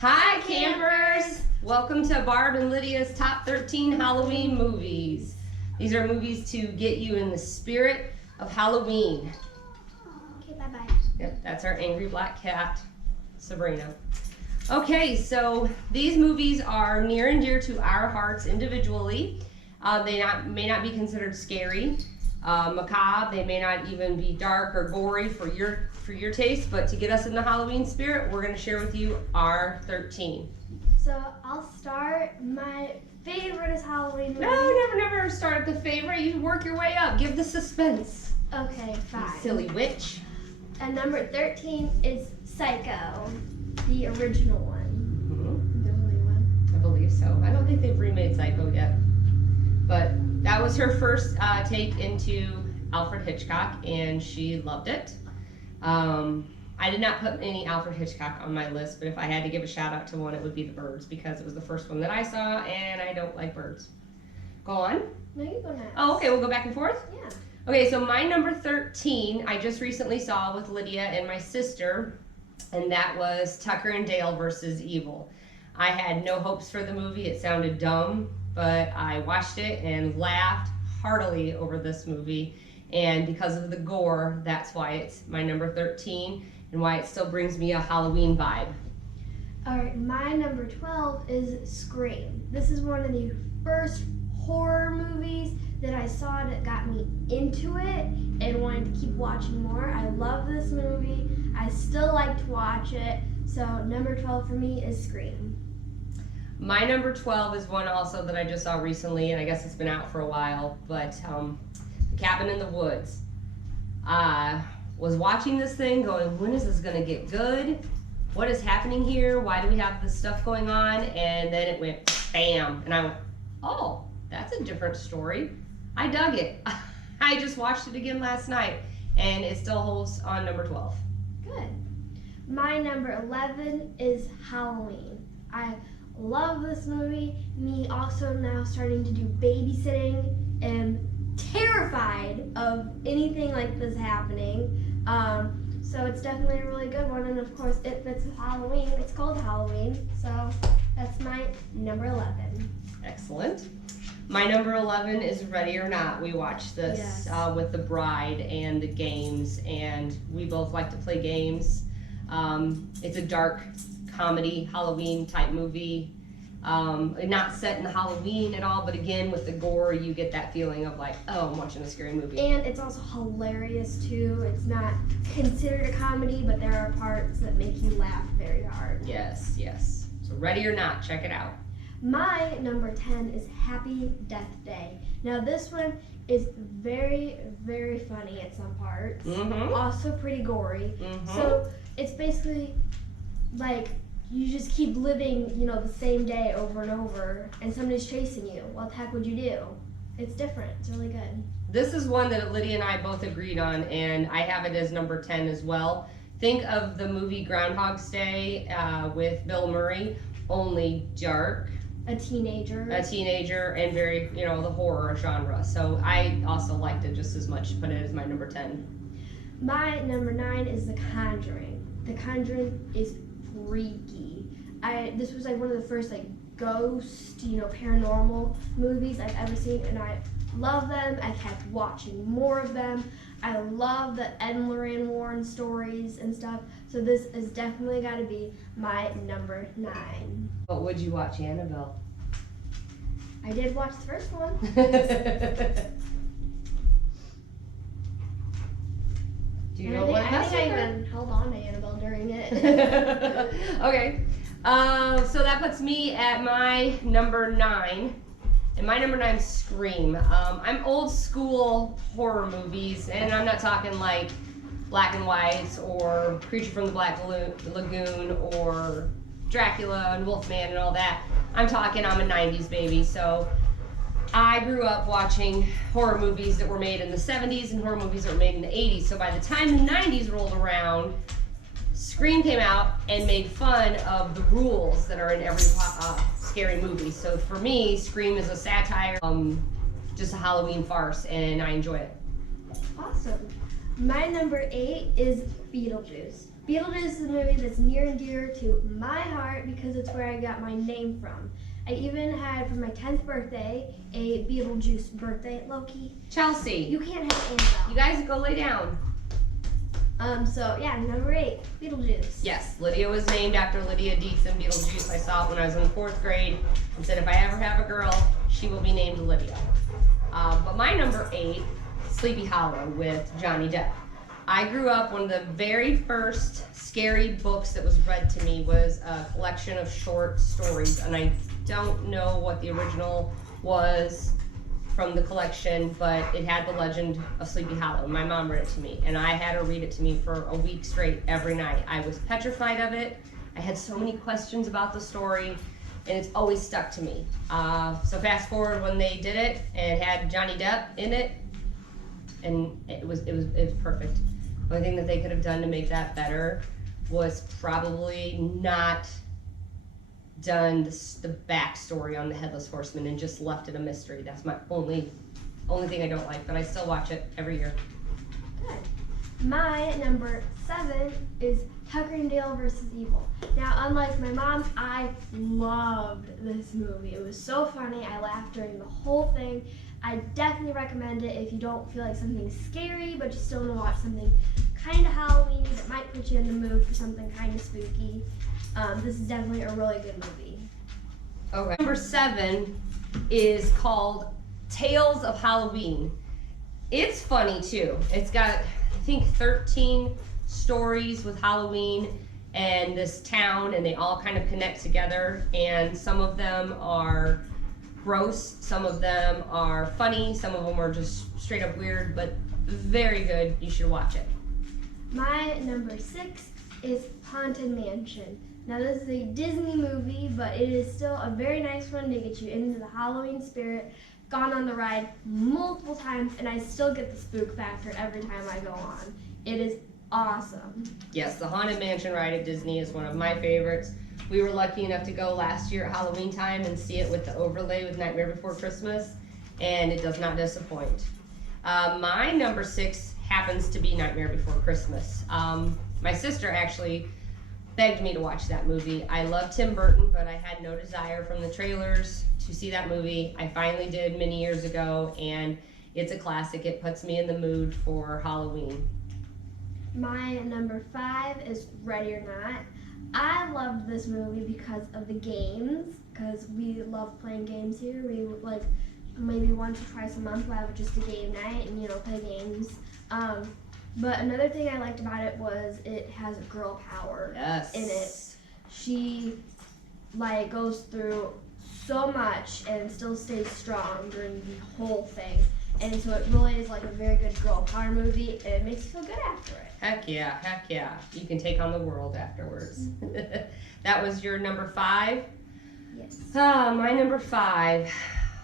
Hi campers! Welcome to Barb and Lydia's Top 13 Halloween Movies. These are movies to get you in the spirit of Halloween. Okay, bye-bye. Yep, that's our angry black cat, Sabrina. Okay, so these movies are near and dear to our hearts individually. They may not be considered scary, macabre. They may not even be dark or gory for your taste, but to get us in the Halloween spirit, we're going to share with you our 13. So I'll start. My favorite is Halloween movie. No, never start at the favorite. You work your way up. Give the suspense. Okay, You fine. silly witch. And number 13 is Psycho, the original one. The only one. I believe so. I don't think they've remade Psycho yet. But that was her first take into Alfred Hitchcock, and she loved it. I did not put any Alfred Hitchcock on my list, but if I had to give a shout out to one, it would be The Birds, because it was the first one that I saw, and I don't like birds. Go on. No, you go next. Oh, okay, we'll go back and forth? Yeah. Okay, so my number 13, I just recently saw with Lydia and my sister, and that was Tucker and Dale versus Evil. I had no hopes for the movie. It sounded dumb, but I watched it and laughed heartily over this movie. And because of the gore, that's why it's my number 13 and why it still brings me a Halloween vibe. All right, my number 12 is Scream. This is one of the first horror movies that I saw that got me into it and wanted to keep watching more. I love this movie. I still like to watch it. So number 12 for me is Scream. My number 12 is one also that I just saw recently, and I guess it's been out for a while, but The Cabin in the Woods. I was watching this thing going, when is this going to get good? What is happening here? Why do we have this stuff going on? And then it went bam, and I went, oh, that's a different story. I dug it. I just watched it again last night, and it still holds on number 12. Good. My number 11 is Halloween. I love this movie. Me also now starting to do babysitting and terrified of anything like this happening. So it's definitely a really good one, and of course it fits with Halloween. It's called Halloween, so that's my number 11. Excellent. My number 11 is Ready or Not. We watched this Yes. with the bride and the games, and we both like to play games. It's a dark comedy, Halloween type movie. Not set in Halloween at all, but again, with the gore, you get that feeling of like, oh, I'm watching a scary movie. And it's also hilarious too. It's not considered a comedy, but there are parts that make you laugh very hard. Yes. So Ready or Not, check it out. My number 10 is Happy Death Day. Now this one is very, very funny at some parts. Mm-hmm. Also pretty gory. Mm-hmm. So it's basically like you just keep living, the same day over and over, and somebody's chasing you. What the heck would you do? It's different. It's really good. This is one that Lydia and I both agreed on, and I have it as number 10 as well. Think of the movie Groundhog's Day with Bill Murray, only dark. A teenager. And very, the horror genre. So I also liked it just as much, put it as my number 10. My number 9 is The Conjuring. The Conjuring is freaky. This was like one of the first ghost, paranormal movies I've ever seen, and I love them. I kept watching more of them. I love the Ed and Lorraine Warren stories and stuff. So this is definitely got to be my number 9. But would you watch Annabelle? I did watch the first one. Do you know what I think I even held on to Annabelle during it. Okay. So that puts me at my number 9. And my number 9 is Scream. I'm old school horror movies, and I'm not talking like Black and Whites or Creature from the Black Lagoon or Dracula and Wolfman and all that. I'm a 90s baby, so I grew up watching horror movies that were made in the 70s and horror movies that were made in the 80s. So by the time the 90s rolled around, Scream came out and made fun of the rules that are in every scary movie. So for me, Scream is a satire, just a Halloween farce, and I enjoy it. Awesome. My number 8 is Beetlejuice. Beetlejuice is a movie that's near and dear to my heart because it's where I got my name from. I even had for my 10th birthday a Beetlejuice birthday at Loki. Chelsea, You can't have you Annabelle. guys go lay down. So yeah, number 8, Beetlejuice. Yes, Lydia was named after Lydia Dietz in Beetlejuice. I saw it when I was in the 4th grade and said if I ever have a girl, she will be named Lydia. But my number 8, Sleepy Hollow with Johnny Depp. I grew up, one of the very first scary books that was read to me was a collection of short stories, and I don't know what the original was from the collection, but it had the legend of Sleepy Hollow. My mom read it to me, and I had her read it to me for a week straight every night. I was petrified of it. I had so many questions about the story, and it's always stuck to me. So fast forward when they did it, and it had Johnny Depp in it, and it was perfect. The only thing that they could have done to make that better was probably not done the backstory on the Headless Horseman and just left it a mystery. That's my only thing I don't like, but I still watch it every year. Good. My number 7 is Tucker and Dale versus Evil. Now, unlike my mom, I loved this movie. It was so funny. I laughed during the whole thing. I definitely recommend it if you don't feel like something's scary, but you still want to watch something kind of Halloween that might put you in the mood for something kind of spooky. This is definitely a really good movie. Okay. Number 7 is called Tales of Halloween. It's funny too. It's got, I think, 13 stories with Halloween and this town, and they all kind of connect together, and some of them are gross, some of them are funny, some of them are just straight up weird, but very good. You should watch it. My number 6 is Haunted Mansion. Now, this is a Disney movie, but it is still a very nice one to get you into the Halloween spirit. Gone on the ride multiple times, and I still get the spook factor every time I go on. It is awesome. Yes, the Haunted Mansion ride at Disney is one of my favorites. We were lucky enough to go last year at Halloween time and see it with the overlay with Nightmare Before Christmas, and it does not disappoint. My number 6 happens to be Nightmare Before Christmas. My sister actually begged me to watch that movie. I love Tim Burton, but I had no desire from the trailers to see that movie. I finally did many years ago, and it's a classic. It puts me in the mood for Halloween. My number 5 is Ready or Not. I loved this movie because of the games, because we love playing games here. We would like maybe once or twice a month we'll have just a game night and play games. But another thing I liked about it was it has girl power in it. She goes through so much and still stays strong during the whole thing. And so it really is like a very good girl power movie, and it makes you feel good after it. Heck yeah. You can take on the world afterwards. That was your number 5? Yes. My number 5,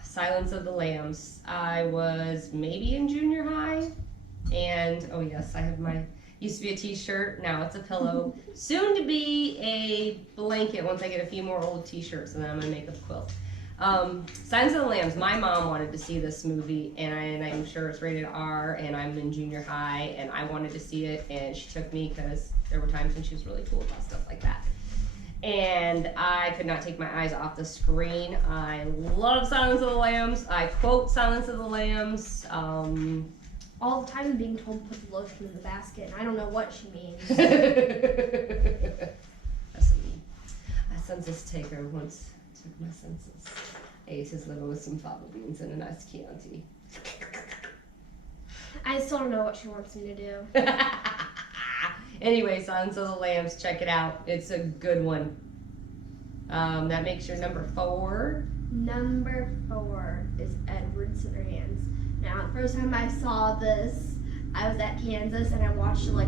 Silence of the Lambs. I was maybe in junior high, and oh yes, I have used to be a t-shirt, now it's a pillow. Soon to be a blanket once I get a few more old t-shirts, and then I'm gonna make a quilt. Silence of the Lambs, my mom wanted to see this movie, and I'm sure it's rated R, and I'm in junior high, and I wanted to see it, and she took me because there were times when she was really cool about stuff like that. And I could not take my eyes off the screen. I love Silence of the Lambs. I quote Silence of the Lambs. All the time being told to put the lotion in the basket, and I don't know what she means. A census taker once took my census. Ate his liver with some fava beans and a nice Chianti. I still don't know what she wants me to do. Anyway, Silence of the Lambs, check it out. It's a good one. That makes your number 4. Number 4 is Edward Scissorhands. Now, the first time I saw this, I was at Kansas and I watched it 4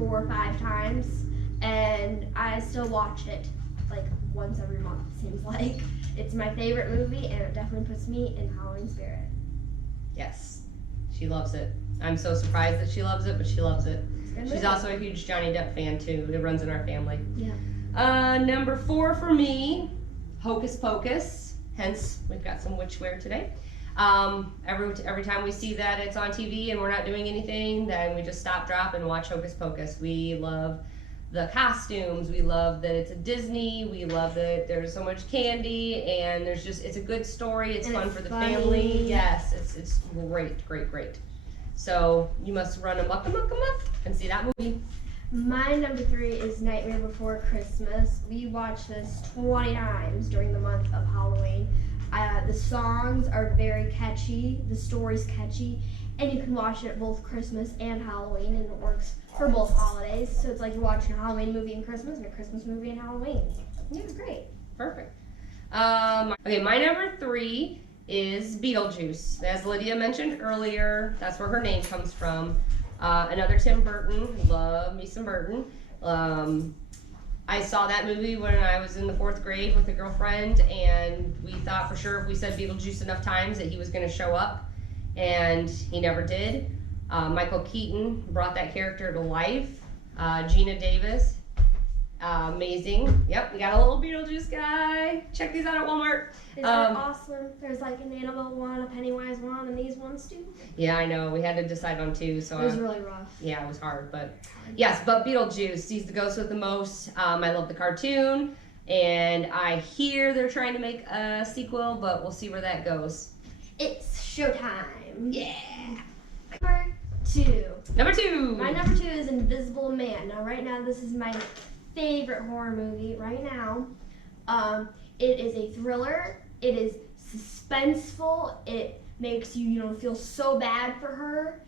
or 5 times, and I still watch it once every month, it seems like. It's my favorite movie, and it definitely puts me in Halloween spirit. Yes, she loves it. I'm so surprised that she loves it, but she loves it. She's also a huge Johnny Depp fan too. It runs in our family. Yeah. Number 4 for me, Hocus Pocus. Hence, we've got some witchwear today. Every time we see that it's on TV and we're not doing anything, then we just stop, drop, and watch Hocus Pocus. We love the costumes. We love that it's a Disney. We love that there's so much candy, and it's a good story. It's fun for the family. Yes, it's great, great, great. So you must run amok and see that movie. My number 3 is Nightmare Before Christmas. We watched this 20 times during the month of Halloween. The songs are very catchy, the story's catchy, and you can watch it both Christmas and Halloween, and it works for both holidays. So it's like you're watching a Halloween movie in Christmas and a Christmas movie in Halloween. Yeah, it's great. Perfect. Okay, my number 3 is Beetlejuice. As Lydia mentioned earlier, that's where her name comes from. Another Tim Burton. Love me some Burton. I saw that movie when I was in the 4th grade with a girlfriend, and we thought for sure if we said Beetlejuice enough times that he was going to show up, and he never did. Michael Keaton brought that character to life. Gina Davis, amazing. Yep, we got a little Beetlejuice guy. Check these out at Walmart. Is that awesome? There's like an Annabelle one, a Pennywise one, and these ones too. Yeah, I know. We had to decide on 2, so it was really rough. Yeah, it was hard, but yes. But Beetlejuice, he's the ghost with the most. I love the cartoon, and I hear they're trying to make a sequel, but we'll see where that goes. It's showtime. Yeah. Number 2. Number 2. My number 2 is Invisible Man. Now, right now, this is my favorite horror movie right now. It is a thriller. It is suspenseful. It makes you, feel so bad for her.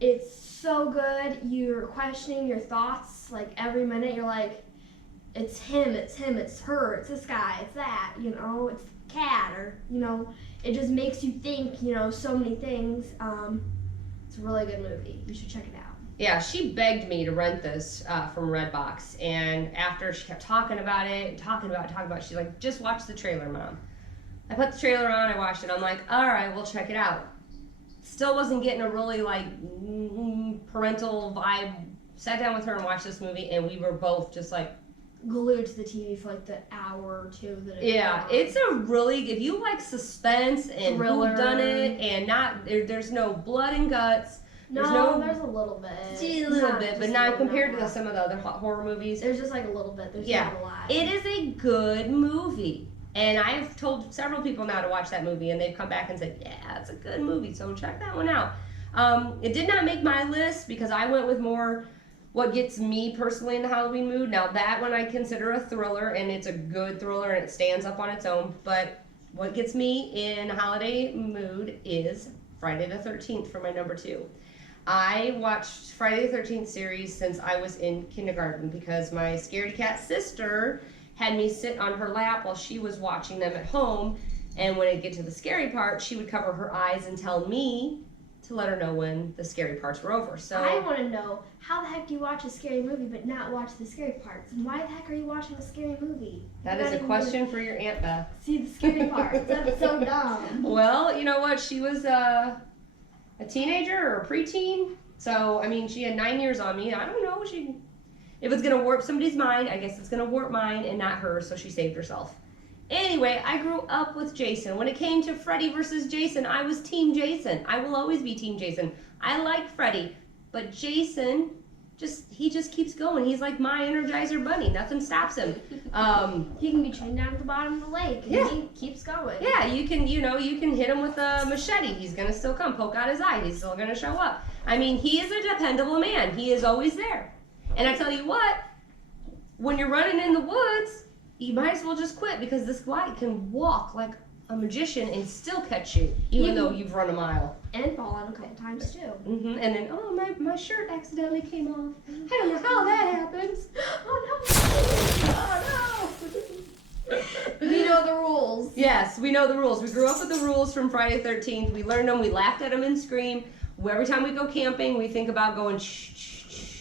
It's so good. You're questioning your thoughts. Like, every minute, you're like, it's him, it's her, it's this guy, it's that, it's the cat, or, it just makes you think, so many things. It's a really good movie. You should check it out. Yeah, she begged me to rent this from Redbox, and after she kept talking about it, she's like, just watch the trailer, Mom. I put the trailer on, I watched it, I'm like, all right, we'll check it out. Still wasn't getting a really, parental vibe. Sat down with her and watched this movie, and we were both just like, glued to the TV for the hour or 2 that it's a really, if you like suspense and thriller, whodunit, and there's no blood and guts. There's a little bit. A little bit, but not compared to some of the other horror movies. There's just a little bit. There's not a lot. It is a good movie. And I've told several people now to watch that movie, and they've come back and said, yeah, it's a good movie, so check that one out. It did not make my list because I went with more what gets me personally in the Halloween mood. Now, that one I consider a thriller, and it's a good thriller, and it stands up on its own. But what gets me in holiday mood is Friday the 13th for my number 2. I watched Friday the 13th series since I was in kindergarten because my scaredy cat sister had me sit on her lap while she was watching them at home, and when it get to the scary part, she would cover her eyes and tell me to let her know when the scary parts were over. So I want to know, how the heck do you watch a scary movie but not watch the scary parts? And why the heck are you watching a scary movie? That is a question for your Aunt Beth. See the scary parts. That's so dumb. Well, you know what? She was a teenager or a preteen. So, she had 9 years on me. I don't know. If it's going to warp somebody's mind, I guess it's going to warp mine and not hers, so she saved herself. Anyway, I grew up with Jason. When it came to Freddy versus Jason, I was Team Jason. I will always be Team Jason. I like Freddy, but Jason, he just keeps going. He's like my Energizer Bunny. Nothing stops him. He can be chained down at the bottom of the lake, and he keeps going. Yeah, you can hit him with a machete. He's going to still come. Poke out his eye. He's still going to show up. He is a dependable man. He is always there. And I tell you what, when you're running in the woods, you might as well just quit because this guy can walk like a magician and still catch you, even though you've run a mile. And fallen a couple times too. And then, my shirt accidentally came off. I don't know how that happens. Oh no! We know the rules. Yes, we know the rules. We grew up with the rules from Friday the 13th. We learned them. We laughed at them and screamed. Every time we go camping, we think about going shh, shh, shh.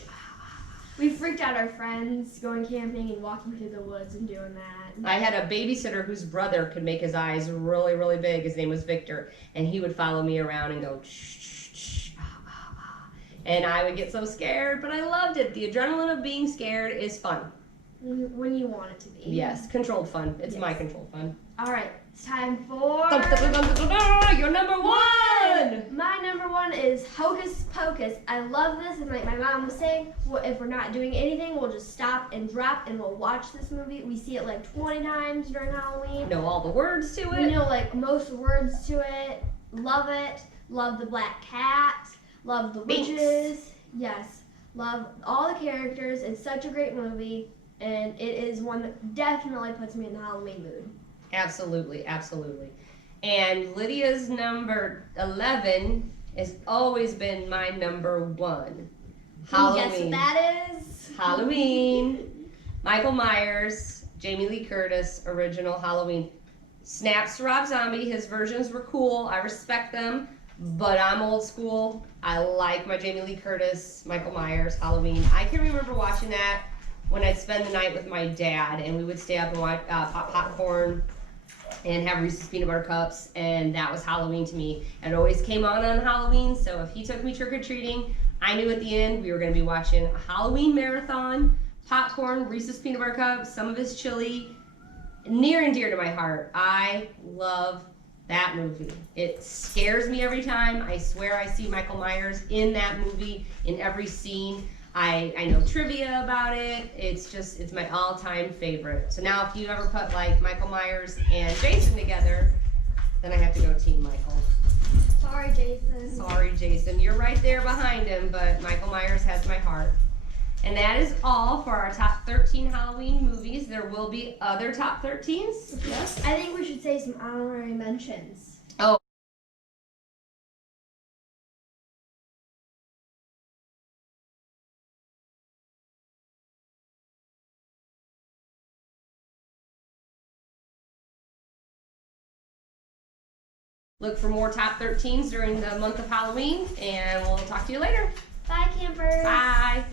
We freaked out our friends going camping and walking through the woods and doing that. I had a babysitter whose brother could make his eyes really, really big. His name was Victor, and he would follow me around and go shh, shh, shh, ah, ah, ah. And I would get so scared, but I loved it. The adrenaline of being scared is fun. When you want it to be. Yes, controlled fun. It's my controlled fun. All right, It's time for your number one. My number one is Hocus Pocus. I love this, and like my mom was saying, if we're not doing anything, we'll just stop and drop and we'll watch this movie. We see it like 20 times during Halloween. Know all the words to We it. know like most words to it. Love it. Love the black cat. Love the Binks. witches. Yes. Love all the characters. It's such a great movie, and it is one that definitely puts me in the Halloween mood. Absolutely, absolutely. And Lydia's number 11 has always been my number one. Can you guess Halloween. what that is? Halloween. Michael Myers, Jamie Lee Curtis, original Halloween. Snaps to Rob Zombie. His versions were cool. I respect them. But I'm old school. I like my Jamie Lee Curtis, Michael Myers, Halloween. I can remember watching that when I'd spend the night with my dad, and we would stay up and watch, pop popcorn and have Reese's Peanut Butter Cups, and that was Halloween to me. It always came on Halloween, so if he took me trick-or-treating, I knew at the end we were going to be watching a Halloween marathon, popcorn, Reese's Peanut Butter Cups, some of his chili, near and dear to my heart. I love that movie. It scares me every time. I swear I see Michael Myers in that movie, in every scene. I know trivia about it. It's my all-time favorite. So now if you ever put like Michael Myers and Jason together, then I have to go Team Michael. Sorry, Jason. Sorry, Jason. You're right there behind him, but Michael Myers has my heart. And that is all for our top 13 Halloween movies. There will be other top 13s. Yes. I think we should say some honorary mentions. Oh. Look for more top 13s during the month of Halloween, and we'll talk to you later. Bye, campers. Bye.